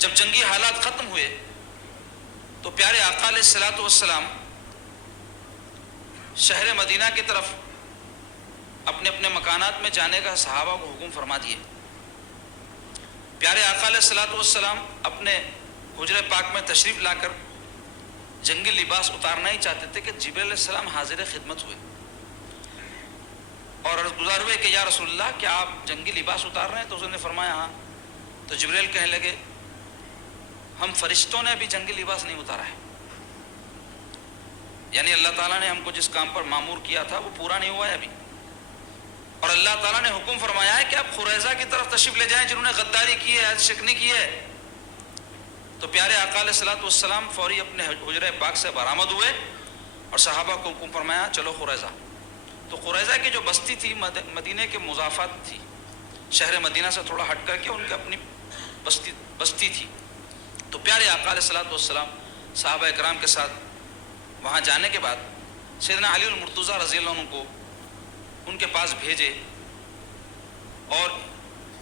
جب جنگی حالات ختم ہوئے تو پیارے آقا علیہ الصلوۃ والسلام شہر مدینہ کی طرف اپنے اپنے مکانات میں جانے کا صحابہ کو حکم فرما دیے۔ پیارے آقا علیہ الصلوۃ والسلام اپنے حجرہ پاک میں تشریف لا کر جنگی لباس اتارنا ہی چاہتے تھے کہ جبرائیل علیہ السلام حاضر خدمت ہوئے اور عرض گزار ہوئے کہ یا رسول اللہ کیا آپ جنگی لباس اتار رہے ہیں؟ تو اس نے فرمایا ہاں۔ تو جبرائیل کہنے لگے ہم فرشتوں نے ابھی جنگی لباس نہیں اتارا ہے، یعنی اللہ تعالیٰ نے ہم کو جس کام پر مامور کیا تھا وہ پورا نہیں ہوا ہے ابھی، اور اللہ تعالیٰ نے حکم فرمایا ہے کہ آپ قریظہ کی طرف تشریف لے جائیں جنہوں نے غداری کی ہے، عہد شکنی کی ہے۔ تو پیارے آقا علیہ الصلوۃ والسلام فوری اپنے حجرہ پاک سے برآمد ہوئے اور صحابہ کو حکم فرمایا چلو قریظہ۔ تو قریظہ کی جو بستی تھی مدینہ کے مضافات تھی، شہر مدینہ سے تھوڑا ہٹ کر کے ان کی اپنی بستی تھی۔ تو پیارے آقا علیہ الصلوۃ والسلام صحابہ اکرام کے ساتھ وہاں جانے کے بعد سیدنا علی المرتضیٰ رضی اللہ عنہ کو ان کے پاس بھیجے اور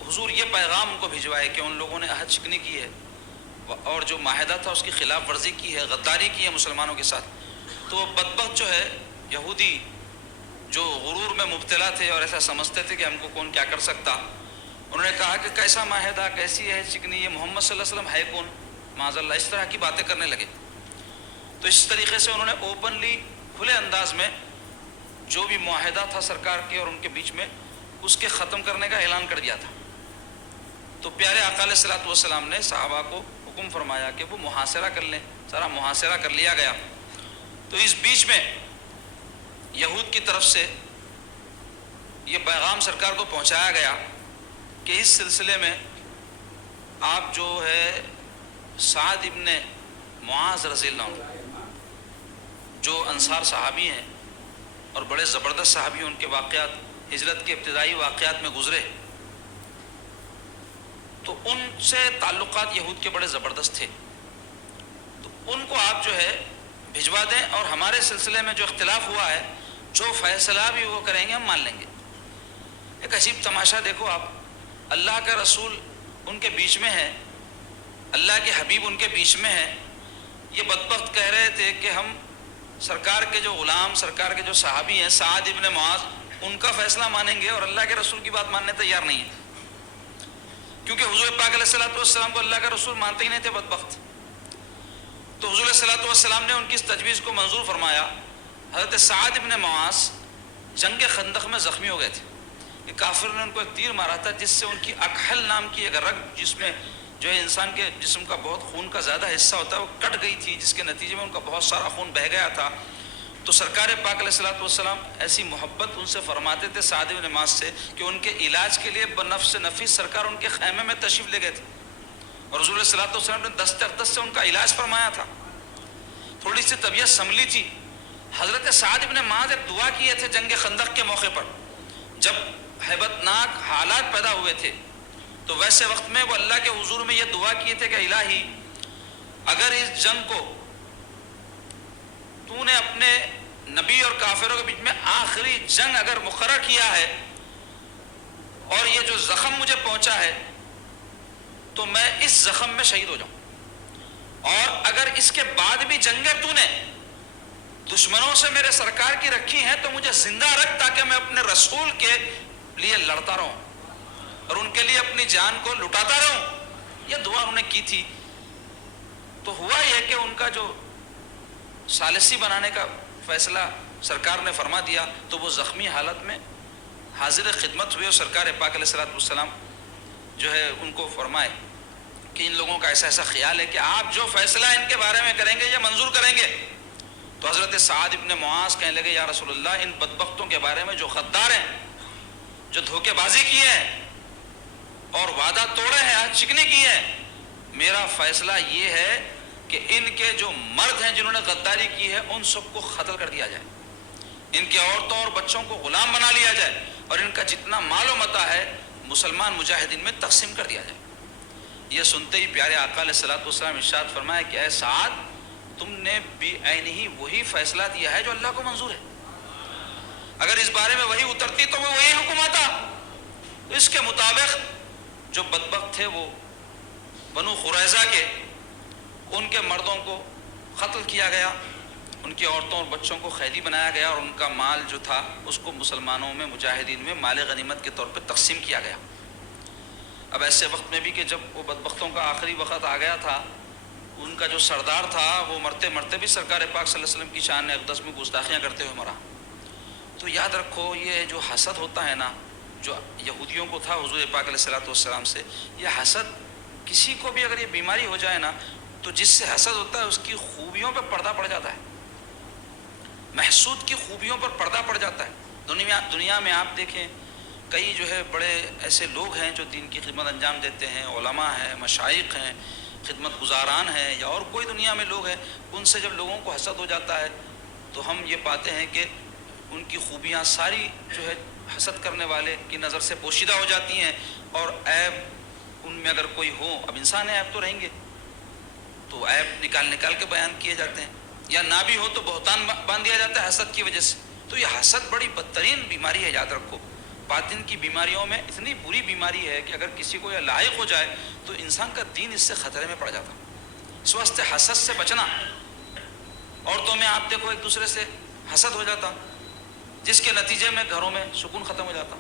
حضور یہ پیغام ان کو بھجوائے کہ ان لوگوں نے عہد شکنی کی ہے اور جو معاہدہ تھا اس کی خلاف ورزی کی ہے، غداری کی ہے مسلمانوں کے ساتھ۔ تو بدبخت جو ہے یہودی جو غرور میں مبتلا تھے اور ایسا سمجھتے تھے کہ ہم کو کون کیا کر سکتا، انہوں نے کہا کہ کیسا معاہدہ، کیسی ہے شکنی، یہ محمد صلی اللہ علیہ وسلم ہے کون، معاذ اللہ، اس طرح کی باتیں کرنے لگے۔ تو اس طریقے سے انہوں نے اوپنلی کھلے انداز میں جو بھی معاہدہ تھا سرکار کے اور ان کے بیچ میں اس کے ختم کرنے کا اعلان کر دیا تھا۔ تو پیارے آقا علیہ الصلوۃ والسلام نے صحابہ کو حکم فرمایا کہ وہ محاصرہ کر لیں، سارا محاصرہ کر لیا گیا۔ تو اس بیچ میں یہود کی طرف سے یہ پیغام سرکار کو پہنچایا گیا کہ اس سلسلے میں آپ جو ہے سعد ابن معاذ رضی اللہ عنہ جو انصار صحابی ہیں اور بڑے زبردست صحابی، ان کے واقعات ہجرت کے ابتدائی واقعات میں گزرے، تو ان سے تعلقات یہود کے بڑے زبردست تھے۔ تو ان کو آپ جو ہے بھجوا دیں اور ہمارے سلسلے میں جو اختلاف ہوا ہے جو فیصلہ بھی وہ کریں گے ہم مان لیں گے۔ ایک عجیب تماشا دیکھو آپ، اللہ کا رسول ان کے بیچ میں ہے، اللہ کے حبیب ان کے بیچ میں ہے، یہ بدبخت کہہ رہے تھے کہ ہم سرکار کے جو غلام، سرکار کے جو صحابی ہیں سعد ابن معاذ، ان کا فیصلہ مانیں گے اور اللہ کے رسول کی بات ماننے تیار نہیں ہیں، کیونکہ حضور پاک علیہ الصلوۃ والسلام کو اللہ کا رسول مانتے ہی نہیں تھے بدبخت۔ تو حضور علیہ الصلوۃ والسلام نے ان کی اس تجویز کو منظور فرمایا۔ حضرت سعد ابن معاذ جنگ خندق میں زخمی ہو گئے تھے کہ کافر نے ان کو ایک تیر مارا تھا جس سے ان کی اکحل نام کی ایک رگ، جس میں جو ہے انسان کے جسم کا بہت خون کا زیادہ حصہ ہوتا ہے، وہ کٹ گئی تھی، جس کے نتیجے میں ان کا بہت سارا خون بہہ گیا تھا۔ تو سرکار پاک علیہ الصلوۃ والسلام ایسی محبت ان سے فرماتے تھے سعد بن معاذ سے کہ ان کے علاج کے لیے بنفس نفیس سرکار ان کے خیمے میں تشریف لے گئے تھے اور حضور علیہ الصلوۃ والسلام نے دست اقدس سے ان کا علاج فرمایا تھا۔ تھوڑی سی طبیعت سنبھلی تھی، حضرت سعد بن معاذ ایک دعا کیے تھے جنگ خندق کے موقع پر، جب ہیبت ناک حالات پیدا ہوئے تھے تو ویسے وقت میں وہ اللہ کے حضور میں یہ دعا کیے تھے کہ الہی اگر اس جنگ کو تو نے اپنے نبی اور کافروں کے بیچ میں آخری جنگ اگر مقرر کیا ہے اور یہ جو زخم مجھے پہنچا ہے تو میں اس زخم میں شہید ہو جاؤں، اور اگر اس کے بعد بھی جنگیں تو نے دشمنوں سے میرے سرکار کی رکھی ہیں تو مجھے زندہ رکھ تاکہ میں اپنے رسول کے لیے لڑتا رہوں اور ان کے لیے اپنی جان کو لٹاتا رہوں۔ یہ دعا انہوں نے کی تھی۔ تو ہوا یہ کہ ان کا جو ثالثی بنانے کا فیصلہ سرکار نے فرما دیا تو وہ زخمی حالت میں حاضر خدمت ہوئے اور سرکار پاک علیہ الصلوۃ والسلام جو ہے ان کو فرمائے کہ ان لوگوں کا ایسا ایسا خیال ہے کہ آپ جو فیصلہ ان کے بارے میں کریں گے یہ منظور کریں گے۔ تو حضرت سعد ابن معاذ کہنے لگے یا رسول اللہ ان بدبختوں کے بارے میں جو غدار ہیں، جو دھوکے بازی کی ہے اور وعدہ توڑے ہیں، عہد شکنی کی ہے، میرا فیصلہ یہ ہے کہ ان کے جو مرد ہیں جنہوں نے غداری کی ہے ان سب کو قتل کر دیا جائے، ان کے عورتوں اور بچوں کو غلام بنا لیا جائے اور ان کا جتنا مال و متاع ہے مسلمان مجاہدین میں تقسیم کر دیا جائے۔ یہ سنتے ہی پیارے آقا علیہ الصلوۃ والسلام ارشاد فرمایا کہ اے سعد تم نے بھی عینی وہی فیصلہ دیا ہے جو اللہ کو منظور ہے، اگر اس بارے میں وہی اترتی تو وہ وہی حکم آتا۔ تو اس کے مطابق جو بدبخت تھے وہ بنو قریظہ کے ان کے مردوں کو قتل کیا گیا، ان کی عورتوں اور بچوں کو قیدی بنایا گیا، اور ان کا مال جو تھا اس کو مسلمانوں میں، مجاہدین میں مال غنیمت کے طور پہ تقسیم کیا گیا۔ اب ایسے وقت میں بھی کہ جب وہ بدبختوں کا آخری وقت آ گیا تھا، ان کا جو سردار تھا وہ مرتے مرتے بھی سرکار پاک صلی اللہ علیہ وسلم کی شان اقدس میں گستاخیاں کرتے ہوئے مرا۔ تو یاد رکھو، یہ جو حسد ہوتا ہے نا، جو یہودیوں کو تھا حضور پاک علیہ الصلوۃ والسلام سے، یہ حسد کسی کو بھی اگر یہ بیماری ہو جائے نا، تو جس سے حسد ہوتا ہے اس کی خوبیوں پہ پردہ پڑ جاتا ہے، محسود کی خوبیوں پر پردہ پڑ جاتا ہے۔ دنیا میں آپ دیکھیں، کئی جو ہے بڑے ایسے لوگ ہیں جو دین کی خدمت انجام دیتے ہیں، علماء ہیں، مشائخ ہیں، خدمت گزاران ہیں، یا اور کوئی دنیا میں لوگ ہیں، ان سے جب لوگوں کو حسد ہو جاتا ہے تو ہم یہ پاتے ہیں کہ ان کی خوبیاں ساری جو ہے حسد کرنے والے کی نظر سے پوشیدہ ہو جاتی ہیں، اور عیب ان میں اگر کوئی ہو، اب انسان عیب تو رہیں گے، تو عیب نکال کے بیان کیے جاتے ہیں، یا نہ بھی ہو تو بہتان باندھ دیا جاتا ہے حسد کی وجہ سے۔ تو یہ حسد بڑی بدترین بیماری ہے، یاد رکھو۔ باطن کی بیماریوں میں اتنی بری بیماری ہے کہ اگر کسی کو یہ لاحق ہو جائے تو انسان کا دین اس سے خطرے میں پڑ جاتا۔ اس واسطے حسد سے بچنا۔ عورتوں میں آپ دیکھو ایک دوسرے سے حسد ہو جاتا، جس کے نتیجے میں گھروں میں سکون ختم ہو جاتا۔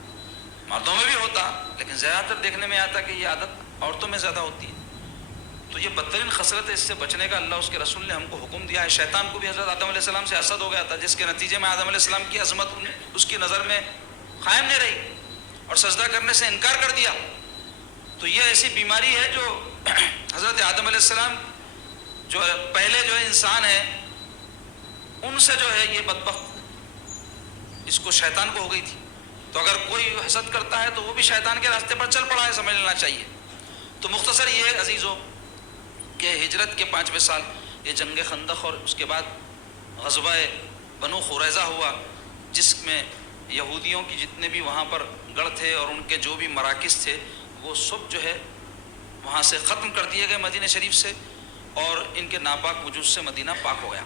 مردوں میں بھی ہوتا، لیکن زیادہ تر دیکھنے میں آتا کہ یہ عادت عورتوں میں زیادہ ہوتی ہے۔ تو یہ بدترین خصلت ہے، اس سے بچنے کا اللہ اس کے رسول نے ہم کو حکم دیا ہے۔ شیطان کو بھی حضرت آدم علیہ السلام سے حسد ہو گیا تھا، جس کے نتیجے میں آدم علیہ السلام کی عظمت اس کی نظر میں قائم نہیں رہی، اور سجدہ کرنے سے انکار کر دیا۔ تو یہ ایسی بیماری ہے جو حضرت آدم علیہ السلام جو پہلے جو انسان ہے ان سے جو ہے یہ بدبخت اس کو شیطان کو ہو گئی تھی۔ تو اگر کوئی حسد کرتا ہے تو وہ بھی شیطان کے راستے پر چل پڑا ہے، سمجھ لینا چاہیے۔ تو مختصر یہ ہے عزیزو کہ ہجرت کے 5ویں سال یہ جنگ خندق اور اس کے بعد غزوہ بنو قریظہ ہوا، جس میں یہودیوں کی جتنے بھی وہاں پر گڑھ تھے اور ان کے جو بھی مراکز تھے وہ سب جو ہے وہاں سے ختم کر دیے گئے مدینہ شریف سے، اور ان کے ناپاک وجود سے مدینہ پاک ہو گیا۔